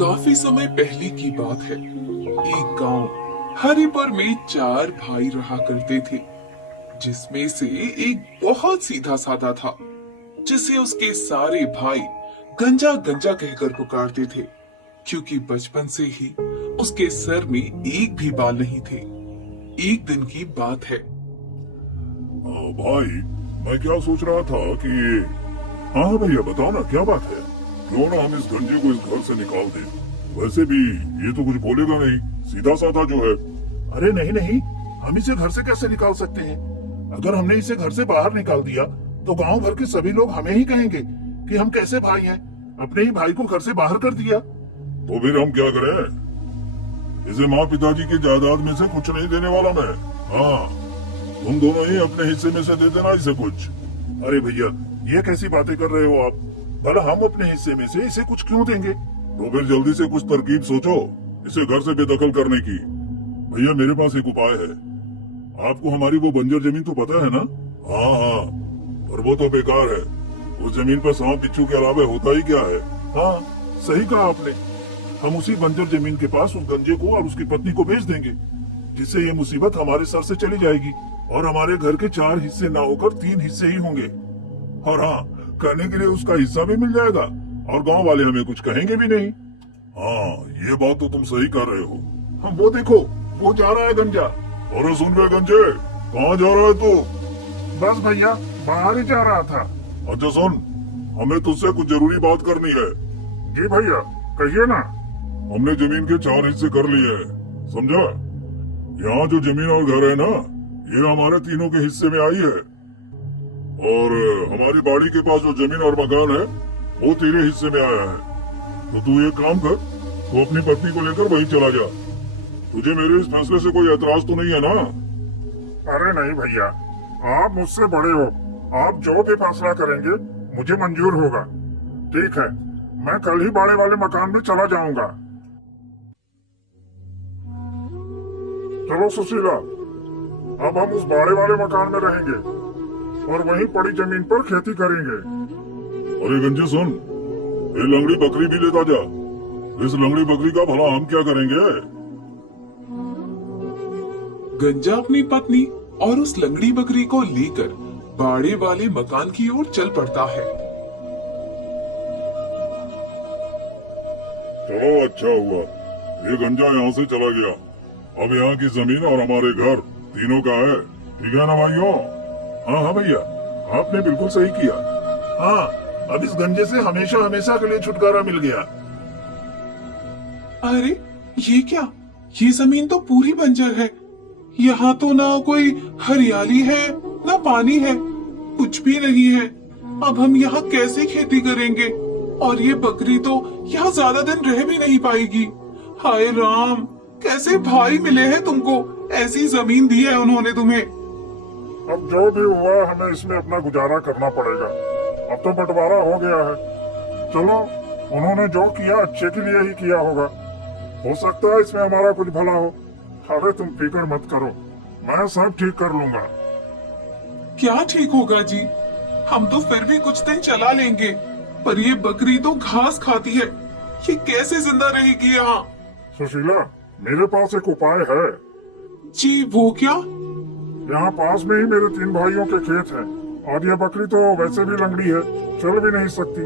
काफी समय पहले की बात है। एक गांव हरिपुर में चार भाई रहा करते थे, जिसमें से एक बहुत सीधा साधा था, जिसे उसके सारे भाई गंजा गंजा कहकर पुकारते थे, क्योंकि बचपन से ही उसके सर में एक भी बाल नहीं थे। एक दिन की बात है। भाई, मैं क्या सोच रहा था कि हाँ हाँ भैया, बताओ ना क्या बात है। क्यों ना हम इस गंजे को इस घर से निकाल दें। वैसे भी ये तो कुछ बोलेगा नहीं, सीधा साधा जो है। अरे नहीं नहीं, हम इसे घर से कैसे निकाल सकते हैं? अगर हमने इसे घर से बाहर निकाल दिया तो गांव भर के सभी लोग हमें ही कहेंगे कि हम कैसे भाई हैं, अपने ही भाई को घर से बाहर कर दिया। तो फिर हम क्या करें? इसे माँ पिताजी की जायदाद में से कुछ नहीं देने वाला मैं। हाँ, तुम दोनों ही अपने हिस्से में से दे देना इसे कुछ। अरे भैया, ये कैसी बातें कर रहे हो आप? भला हम अपने हिस्से में से इसे कुछ क्यों देंगे? तो फिर जल्दी से कुछ तरकीब सोचो इसे घर से बेदखल करने की। भैया, मेरे पास एक उपाय है। आपको हमारी वो बंजर जमीन तो पता है ना? हाँ हाँ, और वो तो बेकार है। उस जमीन पर सांप बिच्छू के अलावा होता ही क्या है। हाँ, सही कहा आपने। हम उसी बंजर जमीन के पास उस गंजे को और उसकी पत्नी को बेच देंगे, जिससे ये मुसीबत हमारे सर से चली जाएगी और हमारे घर के 4 हिस्से ना होकर 3 हिस्से ही होंगे। और हाँ, करने के लिए उसका हिस्सा भी मिल जाएगा और गांव वाले हमें कुछ कहेंगे भी नहीं। हाँ, ये बात तो तुम सही कर रहे हो। हम वो देखो, वो जा रहा है गंजा। अरे सुन बे गंजे, कहाँ जा रहा है तू? बस भैया, बाहर ही जा रहा था। अच्छा सुन, हमें तुझसे कुछ जरूरी बात करनी है। जी भैया, कहिए ना। हमने जमीन के 4 हिस्से कर लिए हैं, समझा? यहाँ जो जमीन और घर है ना, ये हमारे तीनों के हिस्से में आई है। और हमारी बाड़ी के पास जो जमीन और मकान है, वो तेरे हिस्से में आया है। तो तू एक काम कर, तू अपनी पत्नी को लेकर वहीं चला जा। तुझे मेरे इस फैसले से कोई एतराज तो नहीं है ना? अरे नहीं भैया, आप मुझसे बड़े हो। आप जो भी फैसला करेंगे मुझे मंजूर होगा। ठीक है, मैं कल ही बाड़े वाले मकान में चला जाऊंगा। चलो सुशीला, अब हम उस बाड़े वाले मकान में रहेंगे और वहीं पड़ी जमीन पर खेती करेंगे। अरे गंजे सुन, ये लंगड़ी बकरी भी लेता जा। इस लंगड़ी बकरी का भला हम क्या करेंगे? गंजा अपनी पत्नी और उस लंगड़ी बकरी को लेकर बाड़े वाले मकान की ओर चल पड़ता है। चलो, अच्छा हुआ ये गंजा यहाँ से चला गया। अब यहाँ की जमीन और हमारे घर तीनों का है। ठीक है ना भाइयों? हाँ हाँ भैया, आपने बिल्कुल सही किया। हाँ, अब इस गंजे से हमेशा हमेशा के लिए छुटकारा मिल गया। अरे ये क्या, ये जमीन तो पूरी बंजर है। यहाँ तो ना कोई हरियाली है, ना पानी है, कुछ भी नहीं है। अब हम यहाँ कैसे खेती करेंगे? और ये बकरी तो यहाँ ज्यादा दिन रह भी नहीं पाएगी। हाय राम, कैसे भाई मिले हैं तुमको? ऐसी जमीन दी है उन्होंने तुम्हें। अब जो भी हुआ, हमें इसमें अपना गुजारा करना पड़ेगा। अब तो बंटवारा हो गया है। चलो, उन्होंने जो किया अच्छे के लिए ही किया होगा। हो सकता है इसमें हमारा कुछ भला हो। अरे तुम फिक्र मत करो, मैं सब ठीक कर लूंगा। क्या ठीक होगा जी? हम तो फिर भी कुछ दिन चला लेंगे, पर ये बकरी तो घास खाती है। ये कैसे जिंदा रहेगी यहाँ? सुशीला, मेरे पास एक उपाय है। जी, वो क्या? यहाँ पास में ही मेरे 3 भाइयों के खेत हैं और ये बकरी तो वैसे भी लंगड़ी है, चल भी नहीं सकती।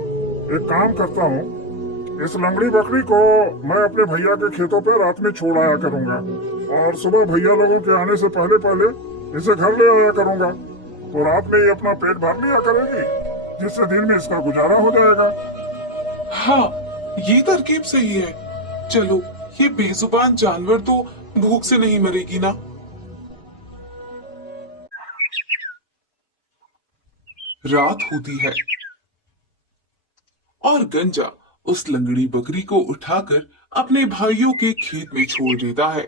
एक काम करता हूँ, इस लंगड़ी बकरी को मैं अपने भैया के खेतों पे रात में छोड़ आया करूंगा और सुबह भैया लोगों के आने से पहले पहले इसे घर ले आया करूंगा। तो रात में ये अपना पेट भर लिया करेगी, जिससे दिन में इसका गुजारा हो जाएगा। हाँ, ये तरकीब सही है। चलो, ये बेजुबान जानवर तो भूख से नहीं मरेगी ना। रात होती है और गंजा उस लंगड़ी बकरी को उठाकर अपने भाइयों के खेत में छोड़ देता है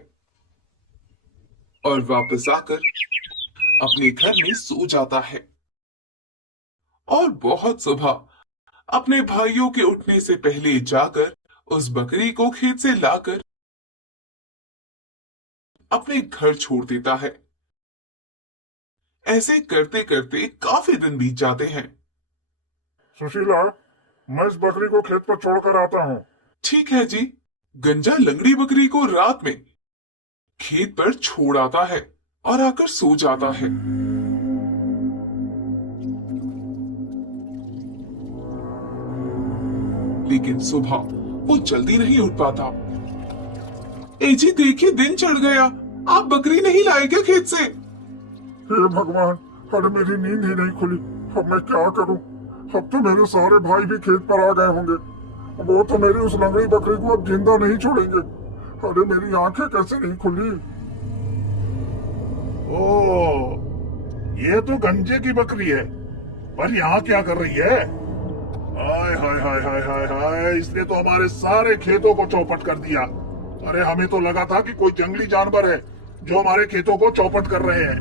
और वापस आकर अपने घर में सो जाता है। और बहुत सुबह अपने भाइयों के उठने से पहले जाकर उस बकरी को खेत से लाकर अपने घर छोड़ देता है। ऐसे करते करते काफी दिन बीत जाते हैं। सुशीला, मैं इस बकरी को खेत पर छोड़कर आता हूँ। ठीक है जी। गंजा लंगड़ी बकरी को रात में खेत पर छोड़ आता है और आकर सो जाता है। लेकिन सुबह वो जल्दी नहीं उठ पाता। ए जी देखिए, दिन चढ़ गया, आप बकरी नहीं लाए क्या खेत से? हे भगवान, अरे मेरी नींद ही नहीं खुली। अब मैं क्या करूं? अब तो मेरे सारे भाई भी खेत पर आ गए होंगे। वो तो मेरी उस लंगड़ी बकरी को अब जिंदा नहीं छोड़ेंगे। अरे मेरी आंखें कैसे नहीं खुली? ओ, ये तो गंजे की बकरी है, पर यहाँ क्या कर रही है? हाय हाय हाय हाय हाय हाय, इसने तो हमारे सारे खेतों को चौपट कर दिया। अरे हमें तो लगा था कि कोई जंगली जानवर है जो हमारे खेतों को चौपट कर रहे हैं,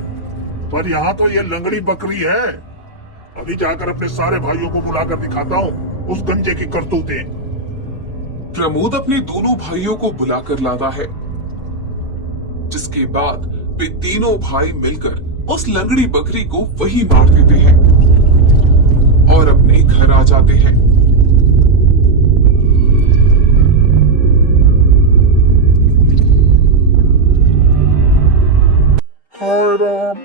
पर यहाँ तो ये लंगड़ी बकरी है। अभी जाकर अपने सारे भाइयों को बुलाकर दिखाता हूँ उस गंजे की करतूतें। प्रमोद अपने दोनों भाइयों को बुलाकर लाता है, जिसके बाद वे तीनों भाई मिलकर उस लंगड़ी बकरी को वही मार देते हैं और अपने घर आ जाते हैं। हाय राम,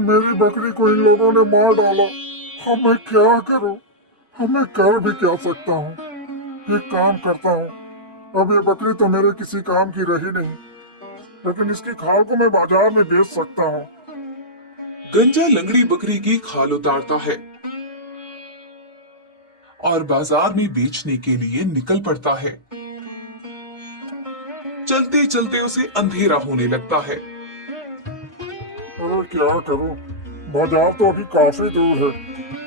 मेरी बकरी को इन लोगों ने मार डाला। अब मैं क्या करूं? अब मैं कर भी क्या सकता हूं? एक काम करता हूं, अब ये बकरी तो मेरे किसी काम की रही नहीं, लेकिन इसकी खाल को मैं बाजार में बेच सकता हूं। गंजा लंगड़ी बकरी की खाल उतारता है और बाजार में बेचने के लिए निकल पड़ता है। चलते चलते उसे अंधेरा होने लगता है। अरे क्या करूं? बाजार तो अभी काफी दूर है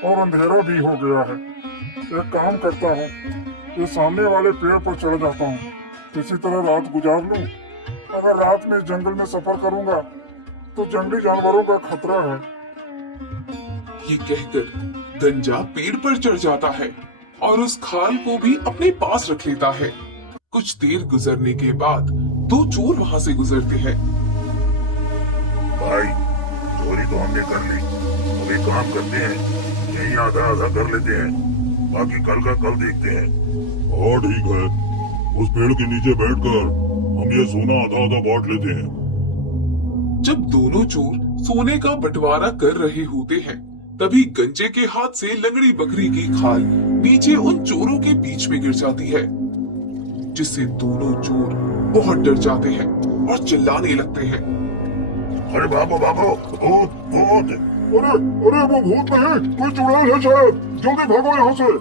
और अंधेरा भी हो गया है। एक काम करता हूँ, ये सामने वाले पेड़ पर चढ़ जाता हूँ, किसी तरह रात गुजार लूं। अगर रात में जंगल में सफर करूंगा तो जंगली जानवरों का खतरा है। ये कहकर गंजा पेड़ पर चढ़ जाता है और उस खाल को भी अपने पास रख लेता है। कुछ देर गुजरने के बाद दो चोर वहां से गुजरते हैं। भाई, चोरी तो हमने कर ली, अब एक काम करते हैं, यही आधा आधा कर लेते हैं, बाकी कल का कल देखते हैं। हाँ ठीक है, उस पेड़ के नीचे बैठकर हम ये सोना आधा आधा बांट लेते हैं। जब दोनों चोर सोने का बंटवारा कर रहे होते हैं, तभी गंजे के हाथ से लंगड़ी बकरी की खाल नीचे उन चोरों के बीच में गिर जाती है, जिससे दोनों चोर बहुत डर जाते हैं और चिल्लाने लगते हैं। अरे बाबू बाबू, भूत भूत! अरे अरे वो भूत नहीं, कोई चुड़ैल है शायद। जल्दी भागो यहाँ से।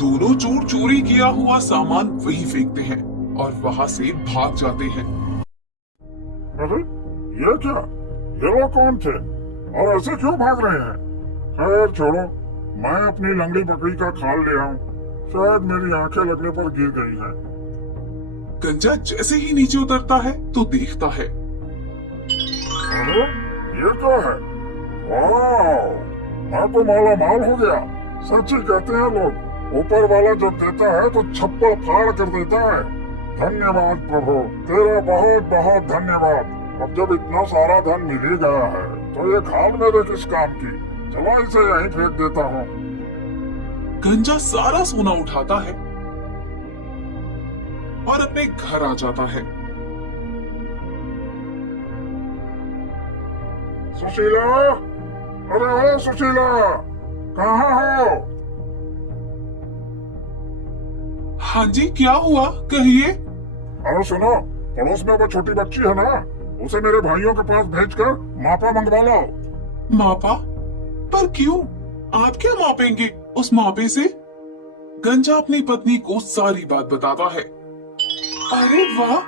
दोनों चोर चोरी किया हुआ सामान वही फेंकते हैं और वहां से भाग जाते हैं। अरे ये क्या? ये लोग कौन थे और ऐसे क्यों भाग रहे हैं? खैर छोड़ो, मैं अपनी लंगड़ी बकरी का खाल ले आऊं, शायद मेरी आंखें लगने पर गिर गई है। गंजा जैसे ही नीचे उतरता है तो देखता है। अरे ये क्या है? वाह, मैं तो माला माल हो गया। सच ही कहते हैं लोग, ऊपर वाला जब देता है तो छप्पड़ फाड़ कर देता है। धन्यवाद प्रभु, तेरा बहुत बहुत धन्यवाद। अब जब इतना सारा धन मिल ही गया है तो ये खाल मेरे किस काम की? चलो इसे यहीं फेंक देता हूँ। गंजा सारा सोना उठाता है और अपने घर आ जाता है। सुशीला, अरे ओ सुशीला, कहाँ हो? हाँ जी, क्या हुआ, कहिए। अरे सुनो, पड़ोस में वो छोटी बच्ची है ना, उसे मेरे भाइयों के पास भेजकर मापा मंगवा लाओ। मापा? पर क्यों? आप क्या मापेंगे उस मापे से? गंजा अपनी पत्नी को सारी बात बताता है। अरे वाह,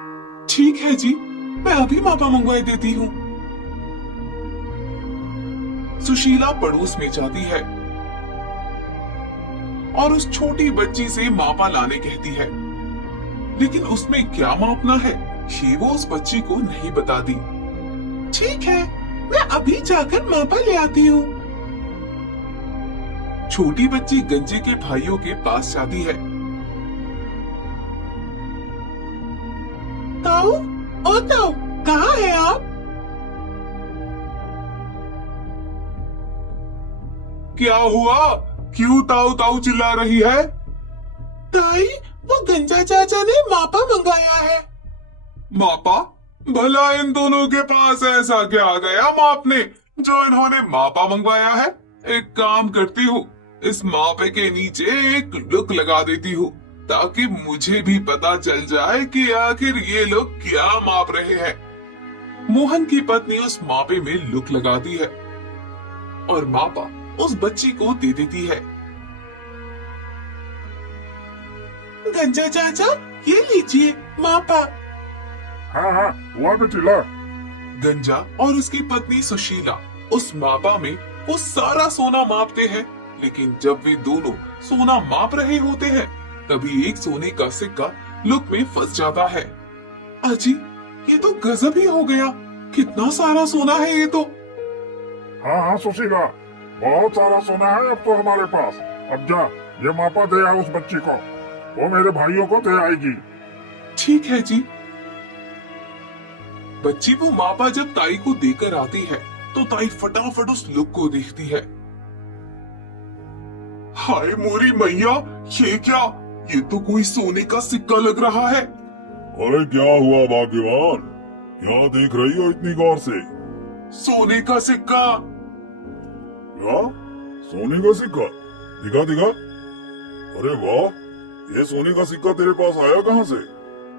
ठीक है जी, मैं अभी मापा मंगवाई देती हूँ। सुशीला पड़ोस में जाती है और उस छोटी बच्ची से मापा लाने कहती है, लेकिन उसमें क्या मापना है ये वो उस बच्ची को नहीं बताती। ठीक है, मैं अभी जाकर मापा ले आती हूँ। छोटी बच्ची गंजे के भाइयों के पास जाती है। ताऊ, ओ ताऊ, कहाँ है आप? क्या हुआ? क्यों ताऊ ताऊ चिल्ला रही है? ताई, वो गंजा चाचा ने मापा मंगाया है। मापा? भला इन दोनों के पास ऐसा क्या आ गया मापने जो इन्होंने मापा मंगवाया है? एक काम करती हूँ, इस मापे के नीचे एक लुक लगा देती हूँ ताकि मुझे भी पता चल जाए कि आखिर ये लोग क्या माप रहे हैं। मोहन की पत्नी उस मापे में लुक लगाती है और मापा उस बच्ची को दे देती है। गंजा चाचा, ये लीजिए मापा। हाँ हाँ, हुआ बेटी ला। गंजा और उसकी पत्नी सुशीला उस मापा में वो सारा सोना मापते हैं, लेकिन जब वे दोनों सोना माप रहे होते हैं तभी एक सोने का सिक्का लुक में फंस जाता है। अजी, ये तो गजब ही हो गया, कितना सारा सोना है ये तो। हाँ हाँ सुशीला, बहुत सारा सोना है अब तो हमारे पास। अब जा, ये मापा दे आ उस बच्ची को, वो मेरे भाइयों को दे आएगी। ठीक है जी। बच्ची वो मापा जब ताई को देकर आती है तो ताई फटाफट उस लुक को देखती है। हाय मोरी मैया, ये क्या? ये तो कोई सोने का सिक्का लग रहा है। अरे क्या हुआ भाग्यवान, क्या देख रही हो इतनी गौर से? सोने का सिक्का। क्या? सोने का सिक्का? दिखा दिखा। अरे वाह, ये सोने का सिक्का तेरे पास आया कहाँ से?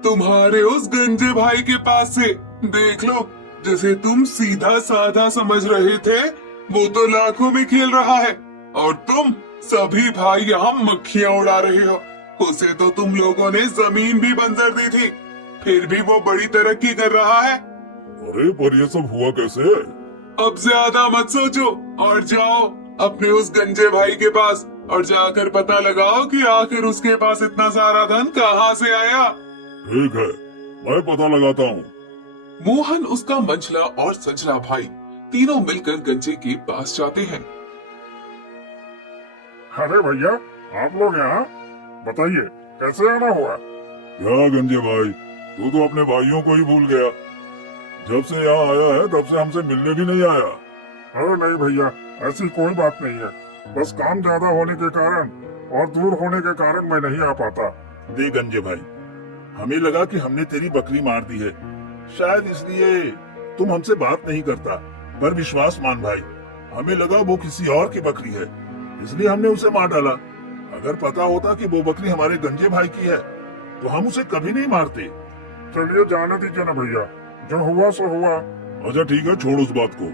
तुम्हारे उस गंजे भाई के पास से। देख लो, जिसे तुम सीधा साधा समझ रहे थे वो तो लाखों में खेल रहा है और तुम सभी भाई यहाँ मक्खियाँ उड़ा रहे हो। उसे तो तुम लोगों ने जमीन भी बंजर दी थी, फिर भी वो बड़ी तरक्की कर रहा है। अरे पर ये सब हुआ कैसे? अब ज्यादा मत सोचो और जाओ अपने उस गंजे भाई के पास और जाकर पता लगाओ कि आखिर उसके पास इतना सारा धन कहाँ से आया। ठीक है, मैं पता लगाता हूँ। मोहन, उसका मंझला और संजला भाई तीनों मिलकर गंजे के पास जाते हैं। अरे भैया, आप लोग यहाँ, बताइए कैसे आना हुआ? क्या गंजे भाई, तू तो अपने भाइयों को ही भूल गया। जब से यहाँ आया है तब से हमसे मिलने भी नहीं आया। अरे नहीं भैया, ऐसी कोई बात नहीं है, बस काम ज्यादा होने के कारण और दूर होने के कारण मैं नहीं आ पाता। देख गंजे भाई, हमें लगा कि हमने तेरी बकरी मार दी है, शायद इसलिए तुम हमसे बात नहीं करता। पर विश्वास मान भाई, हमें लगा वो किसी और की बकरी है, इसलिए हमने उसे मार डाला। अगर पता होता कि वो बकरी हमारे गंजे भाई की है तो हम उसे कभी नहीं मारते। चलिए जाने दीजिए ना भैया, जो हुआ सो हुआ। अच्छा ठीक है, छोड़ उस बात को।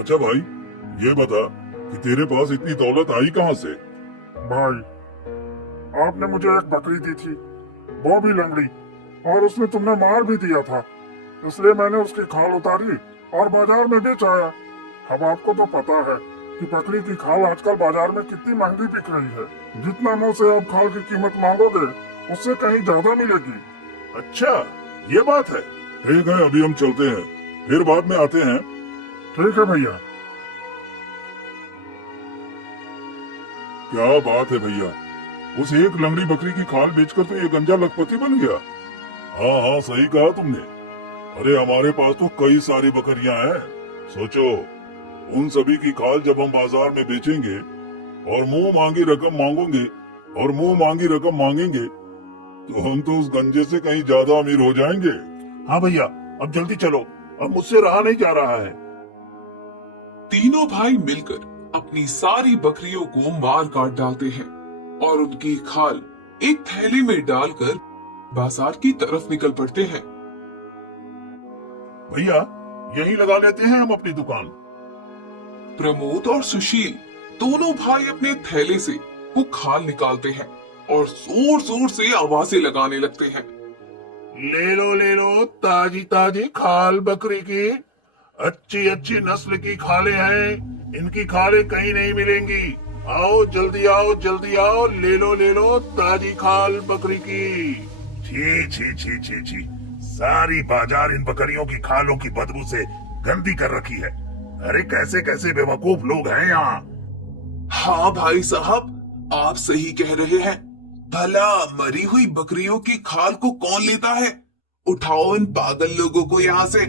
अच्छा भाई, ये बता कि तेरे पास इतनी दौलत आई कहाँ से? भाई, आपने मुझे एक बकरी दी थी, वो भी लंगड़ी, और उसने तुमने मार भी दिया था, इसलिए मैंने उसकी खाल उतारी और बाजार में बेच आया। अब आपको तो पता है कि बकरी की खाल आजकल बाजार में कितनी महंगी बिक रही है। जितना मुंह से आप खाल की कीमत मांगोगे उससे कहीं ज्यादा मिलेगी। अच्छा, ये बात है। ठीक है, अभी हम चलते हैं, फिर बाद में आते हैं। ठीक है भैया। क्या बात है भैया, उस एक लंगड़ी बकरी की खाल बेचकर तो ये गंजा लखपति बन गया। हाँ हाँ, सही कहा तुमने। अरे हमारे पास तो कई सारी बकरियां हैं। सोचो, उन सभी की खाल जब हम बाजार में बेचेंगे और मुंह मांगी रकम मांगेंगे तो हम तो उस गंजे से कहीं ज्यादा अमीर हो जाएंगे। हाँ भैया, अब जल्दी चलो, अब मुझसे रहा नहीं जा रहा है। तीनों भाई मिलकर अपनी सारी बकरियों को मार काट डालते हैं और उनकी खाल एक थैली में डालकर बाजार की तरफ निकल पड़ते हैं। भैया, यही लगा लेते हैं हम अपनी दुकान। प्रमोद और सुशील दोनों भाई अपने थैले से वो खाल निकालते हैं और जोर जोर से आवाजें लगाने लगते हैं। ले लो ताजी ताजी खाल बकरी की, अच्छी अच्छी नस्ल की खालें हैं, इनकी खालें कहीं नहीं मिलेंगी। आओ जल्दी आओ, ले लो ताजी खाल बकरी की। छी, सारी बाजार इन बकरियों की खालों की बदबू से गंदी कर रखी है। अरे कैसे कैसे बेवकूफ लोग हैं यहाँ। हाँ भाई साहब, आप सही कह रहे हैं। भला मरी हुई बकरियों की खाल को कौन लेता है? उठाओ इन पागल लोगों को यहाँ से।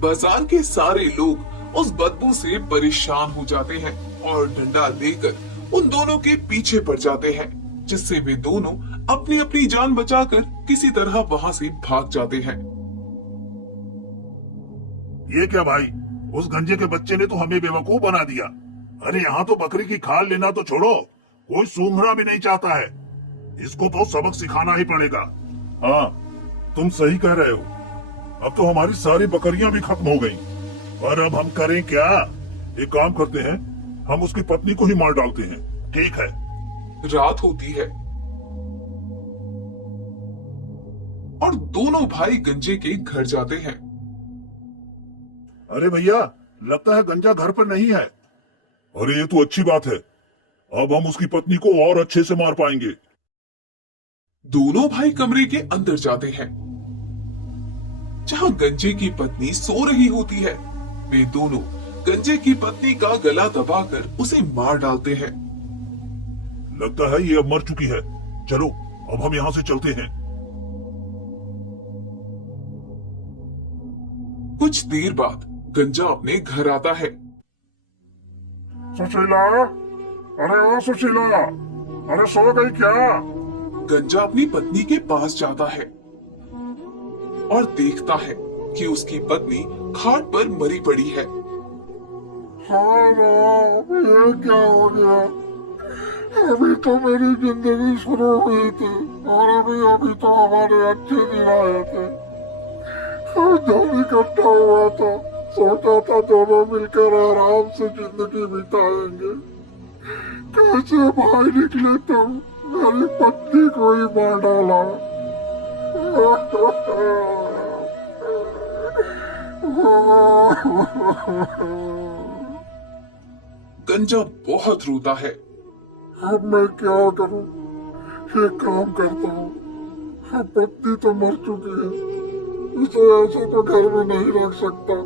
बाजार के सारे लोग उस बदबू से परेशान हो जाते हैं और डंडा लेकर उन दोनों के पीछे पड़ जाते हैं। जिससे वे दोनों अपनी अपनी जान बचाकर किसी तरह वहां से भाग जाते हैं। ये क्या भाई, उस गंजे के बच्चे ने तो हमें बेवकूफ बना दिया। अरे यहाँ तो बकरी की खाल लेना तो छोड़ो, कोई सूंघना भी नहीं चाहता है। इसको तो सबक सिखाना ही पड़ेगा। हाँ, तुम सही कह रहे हो। अब तो हमारी सारी बकरियां भी खत्म हो गई। और अब हम करें क्या? एक काम करते हैं, हम उसकी पत्नी को ही मार डालते हैं। ठीक है। रात होती है और दोनों भाई गंजे के घर जाते हैं। अरे भैया, लगता है गंजा घर पर नहीं है। अरे ये तो अच्छी बात है, अब हम उसकी पत्नी को और अच्छे से मार पाएंगे। दोनों भाई कमरे के अंदर जाते हैं जहां गंजे की पत्नी सो रही होती है। वे दोनों गंजे की पत्नी का गला दबाकर उसे मार डालते हैं। लगता है ये अब मर चुकी है। चलो अब हम यहाँ से चलते हैं। कुछ देर बाद गंजा अपने घर आता है। सुशीला, अरे ओ सुशीला, अरे सो गई क्या? गंजा अपनी पत्नी के पास जाता है और देखता है कि उसकी पत्नी खाट पर मरी पड़ी है। हाँ राम, ये क्या हो गया? अभी तो मेरी जिंदगी शुरू हुई थी और अभी तो हमारे अच्छे दिन आए थे। और जब इकट्ठा हुआ था, सोचा था दोनों मिलकर आराम से जिंदगी बिताएंगे। कैसे भाई निकले तुम, मेरी पत्नी को ही मार डाला। गंजा बहुत रोता है। अब मैं क्या करूं? एक काम करता हूँ, अब पत्नी तो मर चुकी है, इसे ऐसे तो घर में नहीं रख सकता।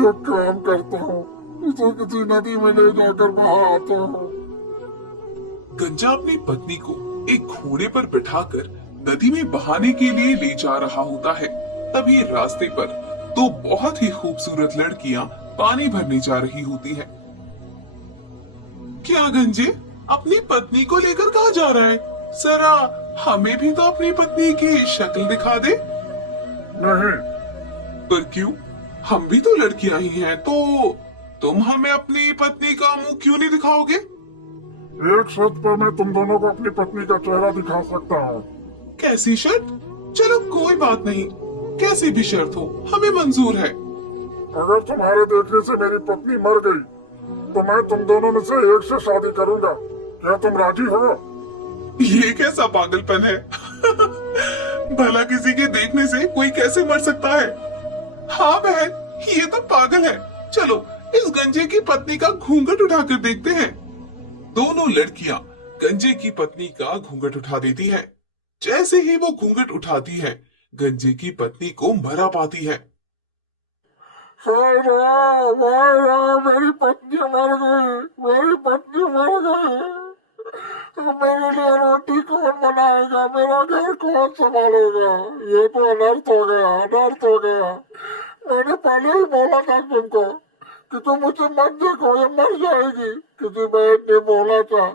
एक काम करता हूँ, इसे किसी नदी में ले जाकर बहा आता हूँ। गंजा अपनी पत्नी को एक घोड़े पर बिठाकर नदी में बहाने के लिए ले जा रहा होता है। तभी रास्ते पर दो बहुत ही खूबसूरत लड़कियां पानी भरने जा रही होती हैं। क्या गंजे अपनी पत्नी को लेकर कहाँ जा रहा है? जरा हमें भी तो अपनी पत्नी की शक्ल दिखा दे। नहीं। पर क्यों? हम भी तो लड़कियां ही हैं, तो तुम हमें अपनी पत्नी का मुंह क्यों नहीं दिखाओगे? एक शर्त पर मैं तुम दोनों को अपनी पत्नी का चेहरा दिखा सकता हूँ। कैसी शर्त? चलो कोई बात नहीं, कैसी भी शर्त हो हमें मंजूर है। अगर तुम्हारे देखने से मेरी पत्नी मर गई, तो मैं तुम दोनों में से एक से शादी करूंगा। क्या तुम राजी हो? ये कैसा पागलपन है? भला किसी के देखने से कोई कैसे मर सकता है? हाँ बहन, ये तो पागल है। चलो इस गंजे की पत्नी का घूंघट उठाकर देखते हैं। दोनों लड़कियां गंजे की पत्नी का घूंघट उठा देती हैं। जैसे ही वो घूंघट उठाती है, गंजे की पत्नी को मरा पाती है। हाय राम, मेरी पत्नी मर गई, मेरी पत्नी मर गई। अब मेरे लिए रोटी कौन बनाएगा, मेरा घर कौन संभालेगा? ये तो अनर्थ हो गया, अनर्थ हो गया। मैंने पहले ही बोला था तुमको कि तुम उसे मत देखो, ये मर जाएगी। किसी बहन ने बोला था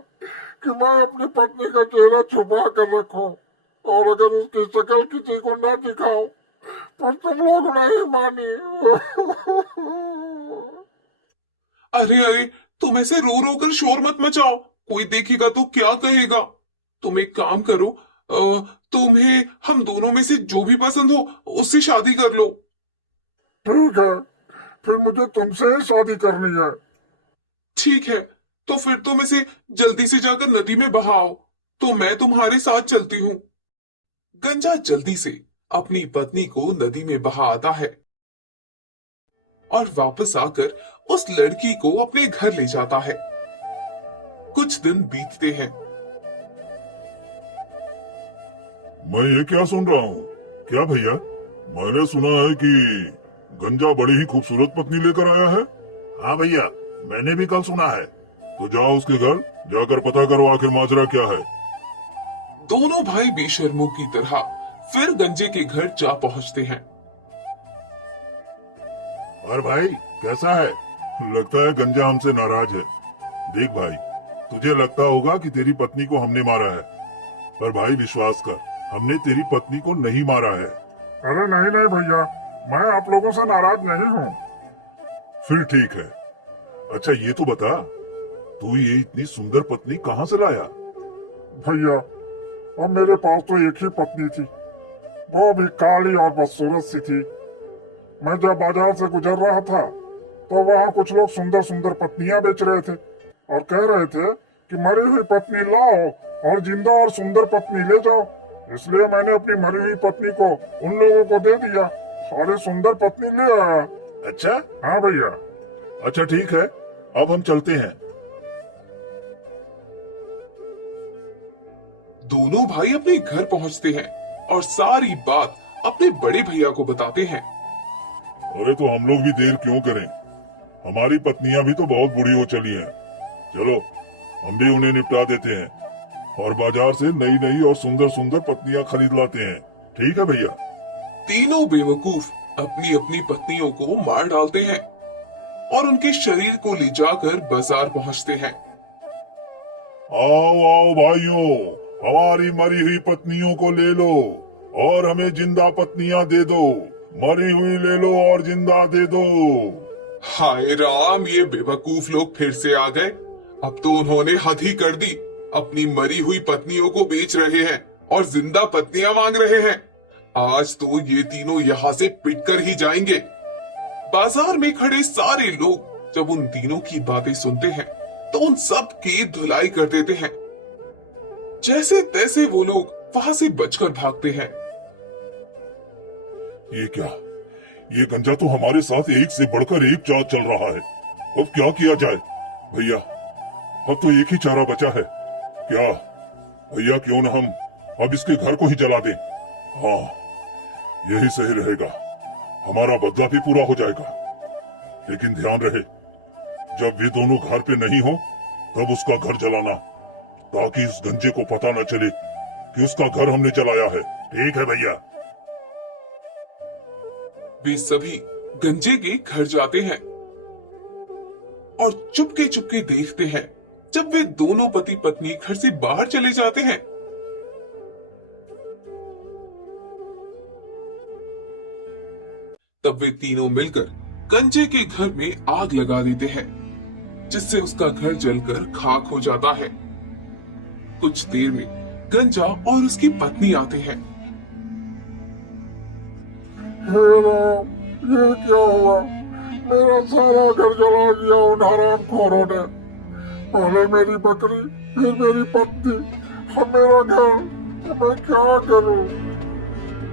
कि मैं अपनी पत्नी का चेहरा छुपा कर रखूं और अगर उसकी शक्ल किसी को न दिखाऊं, पर तुम लोग नहीं मानी। अरे अरे, तुम ऐसे रो रो कर शोर मत मचाओ, कोई देखेगा तो क्या कहेगा। तुम एक काम करो, तुम्हें हम दोनों में से जो भी पसंद हो उससे शादी कर लो। ठीक है, फिर मुझे तुमसे ही शादी करनी है। ठीक है, तो फिर तुम इसे जल्दी से जाकर नदी में बहाओ, तो मैं तुम्हारे साथ चलती हूँ। गंजा जल्दी से अपनी पत्नी को नदी में बहा आता है और वापस आकर उस लड़की को अपने घर ले जाता है। कुछ दिन बीतते हैं। मैं ये क्या सुन रहा हूँ? क्या भैया, मैंने सुना है कि गंजा बड़ी ही खूबसूरत पत्नी लेकर आया है। हाँ भैया, मैंने भी कल सुना है। तो जाओ उसके घर जाकर पता करो आखिर माजरा क्या है। दोनों भाई बेशर्मों की तरह फिर गंजे के घर जा पहुंचते हैं। और भाई कैसा है? लगता है गंजा हमसे नाराज है। देख भाई, तुझे लगता होगा कि तेरी पत्नी को हमने मारा है, पर भाई विश्वास कर, हमने तेरी पत्नी को नहीं मारा है। अरे नहीं नहीं भैया, मैं आप लोगों से नाराज नहीं हूँ। फिर ठीक है। अच्छा ये तो बता, तू ये इतनी सुंदर पत्नी कहाँ से लाया? भैया, अब मेरे पास तो एक ही पत्नी थी, वो भी काली और बदसूरत सी थी। मैं जब बाजार से गुजर रहा था तो वहाँ कुछ लोग सुंदर सुंदर पत्नियां बेच रहे थे और कह रहे थे कि मरी हुई पत्नी लाओ और जिंदा और सुंदर पत्नी ले जाओ। इसलिए मैंने अपनी मरी हुई पत्नी को उन लोगों को दे दिया और ये सुंदर पत्नी ले आया। अच्छा हाँ भैया। अच्छा ठीक है, अब हम चलते हैं। दोनों भाई अपने घर पहुंचते हैं और सारी बात अपने बड़े भैया को बताते हैं। अरे तो हम लोग भी देर क्यों करें, हमारी पत्नियां भी तो बहुत बूढ़ी हो चली हैं। चलो हम भी उन्हें निपटा देते हैं और बाजार से नई नई और सुंदर सुंदर पत्नियां खरीद लाते हैं। ठीक है भैया। तीनों बेवकूफ अपनी अपनी पत्नियों को मार डालते हैं और उनके शरीर को ले जाकर बाजार पहुंचते हैं। आओ आओ भाइयों, हमारी मरी हुई पत्नियों को ले लो और हमें जिंदा पत्नियां दे दो। मरी हुई ले लो और जिंदा दे दो। हाय राम, ये बेवकूफ लोग फिर से आ गए। अब तो उन्होंने हद ही कर दी, अपनी मरी हुई पत्नियों को बेच रहे हैं और जिंदा पत्नियां मांग रहे हैं। आज तो ये तीनों यहाँ से पिटकर ही जाएंगे। बाजार में खड़े सारे लोग जब उन तीनों की बातें सुनते हैं तो उन सब की धुलाई कर देते हैं। जैसे तैसे वो लोग वहां से बचकर भागते हैं। ये क्या, ये गंजा तो हमारे साथ एक से बढ़कर एक चाल चल रहा है। अब क्या किया जाए भैया? अब तो एक ही चारा बचा है। क्या भैया, क्यों न हम अब इसके घर को ही जला दें? हाँ, यही सही रहेगा, हमारा बदला भी पूरा हो जाएगा। लेकिन ध्यान रहे, जब वे दोनों घर पे नहीं हो तब उसका घर जलाना, ताकि उस गंजे को पता न चले कि उसका घर हमने जलाया है। ठीक है भैया। वे सभी गंजे के घर जाते हैं और चुपके चुपके देखते हैं जब वे दोनों पति पत्नी घर से बाहर चले जाते हैं। तब वे तीनों मिलकर गंजे के घर में आग लगा देते हैं, जिससे उसका घर जलकर खाक हो जाता है। कुछ देर में गंजा और उसकी पत्नी आते हैं। ये क्या हुआ? मेरा सारा घर जला दिया उन हरामखोरों ने। पहले मेरी बकरी, फिर मेरी पत्नी, अब मेरा घर। मैं क्या करूं?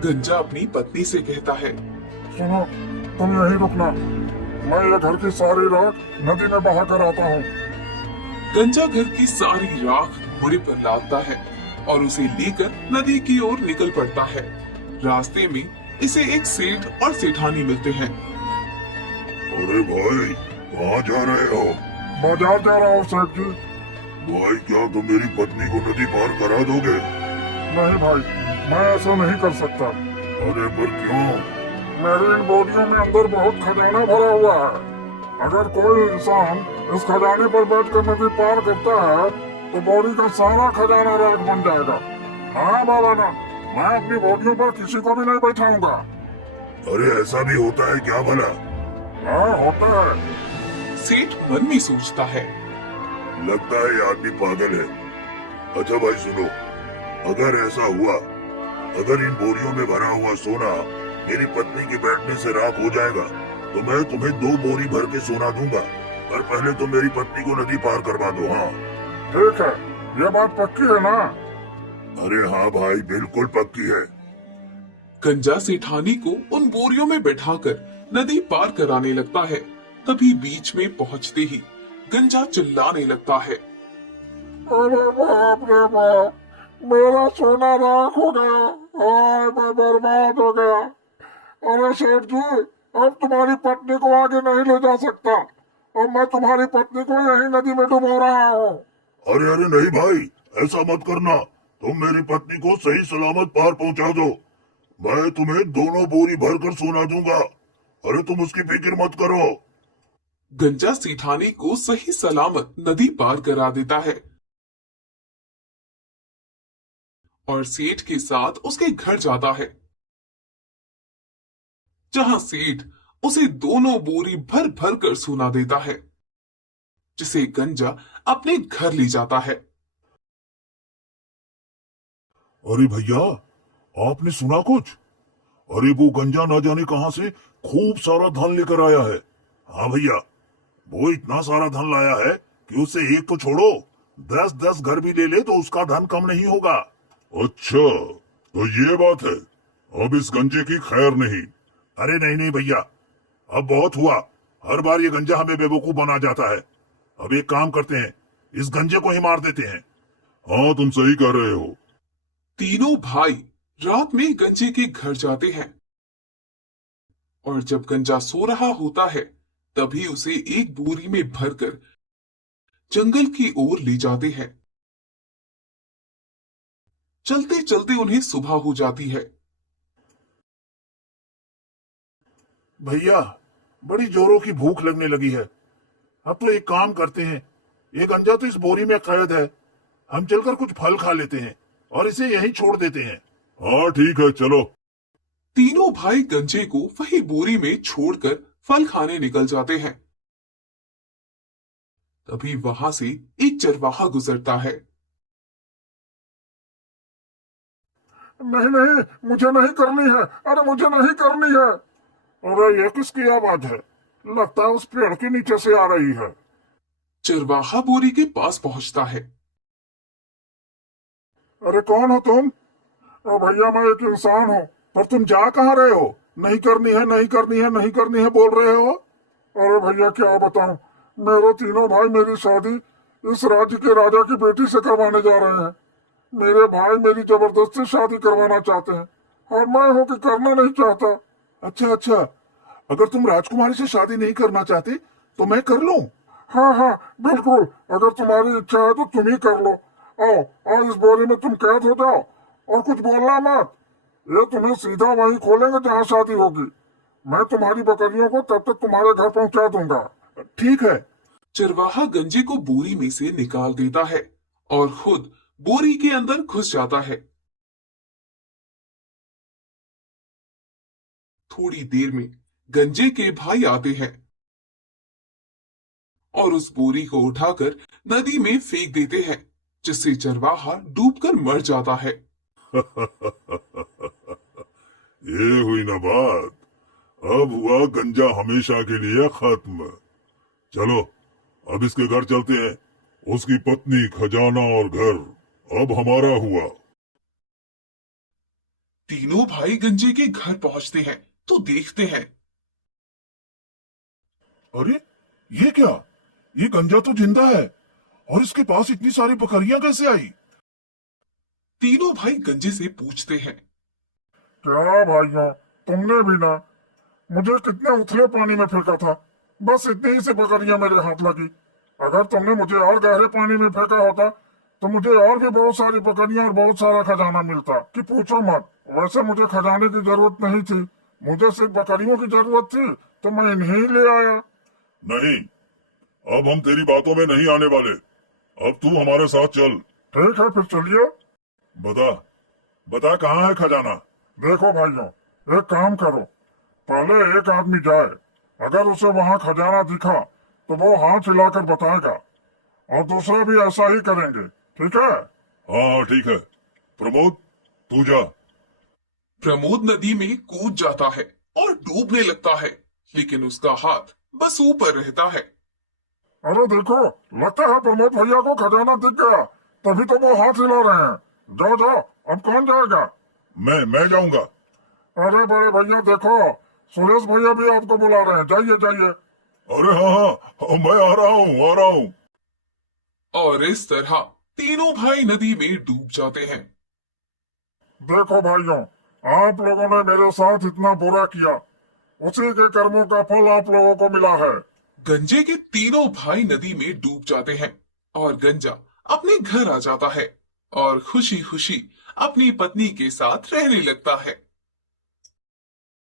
गंजा अपनी पत्नी से कहता है, सुनो, तुम यहीं रुकना, मैं ये घर की सारी राख नदी में बहा कर आता हूँ। गंजा घर की सारी राख घोड़े पर लादता है और उसे लेकर नदी की ओर निकल पड़ता है। रास्ते में इसे एक सेठ और सेठानी मिलते हैं। अरे भाई, कहाँ जा रहे हो? बाजार जा रहा हूँ सेठ जी। भाई, क्या तुम मेरी पत्नी को नदी पार करा दोगे? नहीं भाई, मैं ऐसा नहीं कर सकता। अरे पर क्यों? मेरी इन बोरियों में अंदर बहुत खजाना भरा हुआ है। अगर कोई इंसान इस खजाने पर बैठकर नदी पार करता है तो बोरी का सारा खजाना राख बन जाएगा। हाँ बाबा ना, मैं अपनी बोरियों पर किसी को भी नहीं बैठाऊंगा। अरे ऐसा भी होता है क्या भला? हाँ होता है। सेठ मन में सोचता है, लगता है ये आदमी पागल है। अच्छा भाई सुनो, अगर ऐसा हुआ, अगर इन बोरियों में भरा हुआ सोना मेरी पत्नी के बैठने से राख हो जाएगा तो मैं तुम्हें 2 बोरी भर के सोना दूंगा, पर पहले तुम मेरी पत्नी को नदी पार करवा दो। हाँ ठीक है, ये बात पक्की है ना? अरे हाँ भाई, बिल्कुल पक्की है। गंजा सेठानी को उन बोरियों में बैठाकर नदी पार कराने लगता है। तभी बीच में पहुंचते ही गंजा चिल्लाने लगता है, अरे बाप रे बाप, मेरा सोना राख हो गया। हाय, मैं बर्बाद हो गया। अरे सेठ जी, अब तुम्हारी पत्नी को आगे नहीं ले जा सकता और मैं तुम्हारी पत्नी को यही नदी में डुबो रहा हूँ। अरे अरे नहीं भाई, ऐसा मत करना। तुम मेरी पत्नी को सही सलामत पार पहुंचा दो, मैं तुम्हें दोनों बोरी भरकर सोना दूंगा। अरे तुम उसकी फिक्र मत करो। गंजा सिठानी को सही सलामत नदी पार करा देता है और सेठ के साथ उसके घर जाता है, जहां सेठ उसे दोनों बोरी भर भर कर सोना देता है, जिसे गंजा अपने घर ले जाता है। अरे भैया, आपने सुना कुछ? अरे वो गंजा न जाने कहां से खूब सारा धन लेकर आया है। हाँ भैया, वो इतना सारा धन लाया है कि उससे एक तो छोड़ो, 10-10 घर भी ले ले तो उसका धन कम नहीं होगा। अच्छा, तो ये बात है। अब इस गंजे की खैर नहीं। अरे नहीं नहीं भैया, अब बहुत हुआ। हर बार ये गंजा हमें बेवकूफ बना जाता है। अब एक काम करते हैं, इस गंजे को ही मार देते हैं। हाँ, तुम सही कह रहे हो। तीनों भाई रात में गंजे के घर जाते हैं और जब गंजा सो रहा होता है तभी उसे एक बोरी में भरकर जंगल की ओर ले जाते हैं। चलते चलते उन्हें सुबह हो जाती है। भैया, बड़ी जोरों की भूख लगने लगी है। अब तो एक काम करते हैं, ये गंजा तो इस बोरी में कैद है, हम चलकर कुछ फल खा लेते हैं और इसे यहीं छोड़ देते हैं। हाँ ठीक है, चलो। तीनों भाई गंजे को वही बोरी में छोड़कर फल खाने निकल जाते हैं। तभी वहां से एक चरवाहा गुजरता है। नहीं नहीं, मुझे नहीं करनी है। अरे मुझे नहीं करनी है। अरे ये किसकी आवाज है? लगता है उस पेड़ के नीचे से आ रही है। चरवाहा बोरी के पास पहुंचता है। अरे कौन हो तुम? ओ भैया, मैं एक इंसान हूँ, पर तुम जा कहाँ रहे हो? नहीं करनी है, नहीं करनी है, नहीं करनी है बोल रहे हो। अरे भैया क्या बताऊं, मेरे तीनों भाई मेरी शादी इस राज्य के राजा की बेटी से करवाने जा रहे हैं। मेरे भाई मेरी जबरदस्ती शादी करवाना चाहते हैं और मैं हूँ कि करना नहीं चाहता। अच्छा अच्छा, अगर तुम राजकुमारी से शादी नहीं करना चाहते तो मैं कर लूं? हाँ हाँ बिल्कुल, अगर तुम्हारी इच्छा है तो तुम ही कर लो। आओ और इस बोरी में तुम कैद हो जाओ और कुछ बोलना मत। ये तुम्हें सीधा वहीं खोलेंगे जहाँ शादी होगी। मैं तुम्हारी बकरियों को तब तक तुम्हारे घर पहुंचा दूंगा। ठीक है। चरवाहा गंजे को बोरी में से निकाल देता है और खुद बोरी के अंदर घुस जाता है। थोड़ी देर में गंजे के भाई आते हैं और उस बोरी को उठाकर नदी में फेंक देते हैं, जिससे चरवाहा डूबकर मर जाता है। ये हुई ना बात। अब हुआ गंजा हमेशा के लिए खत्म। चलो अब इसके घर चलते हैं। उसकी पत्नी, खजाना और घर अब हमारा हुआ। तीनों भाई गंजे के घर पहुंचते हैं तो देखते हैं। अरे ये क्या? ये गंजा तो जिंदा है और इसके पास इतनी सारी बकरियां कैसे आई? तीनों भाई गंजे से पूछते हैं। क्या भाइयों, तुमने भी ना मुझे कितने उथले पानी में फेंका था, बस इतनी ही से बकरियां मेरे हाथ लगी। अगर तुमने मुझे और गहरे पानी में फेंका होता तो मुझे और भी बहुत सारी बकरियां और बहुत सारा खजाना मिलता कि पूछो मत। वैसे मुझे खजाने की जरूरत नहीं थी, मुझे सिर्फ बकरियों की जरूरत थी, तो मैं इन्हीं ले आया। नहीं, अब हम तेरी बातों में नहीं आने वाले। अब तू हमारे साथ चल। ठीक है, फिर चलिए। बता बता, कहाँ है खजाना? देखो भाइयों, एक काम करो, पहले एक आदमी जाए, अगर उसे वहाँ खजाना दिखा तो वो हाथ हिलाकर बताएगा और दूसरा भी ऐसा ही करेंगे, ठीक है? हाँ हाँ ठीक है। प्रमोद, तू जा। प्रमोद नदी में कूद जाता है और डूबने लगता है, लेकिन उसका हाथ बस ऊपर रहता है। अरे देखो, लगता है प्रमोद भैया को खजाना दिख गया, तभी तो वो हाथ हिला रहे हैं। जाओ जाओ, अब कौन जाएगा? मैं जाऊंगा। अरे बड़े भैया देखो, सुरेश भैया भी आपको बुला रहे हैं, जाइए जाइए। अरे हाँ हाँ, मैं आ रहा हूँ आ रहा हूँ। और इस तरह तीनों भाई नदी में डूब जाते हैं। देखो भाइयों, आप लोगों ने मेरे साथ इतना बुरा किया, उसी के कर्मों का फल आप लोगों को मिला है। गंजे के तीनों भाई नदी में डूब जाते हैं और गंजा अपने घर आ जाता है और खुशी खुशी अपनी पत्नी के साथ रहने लगता है।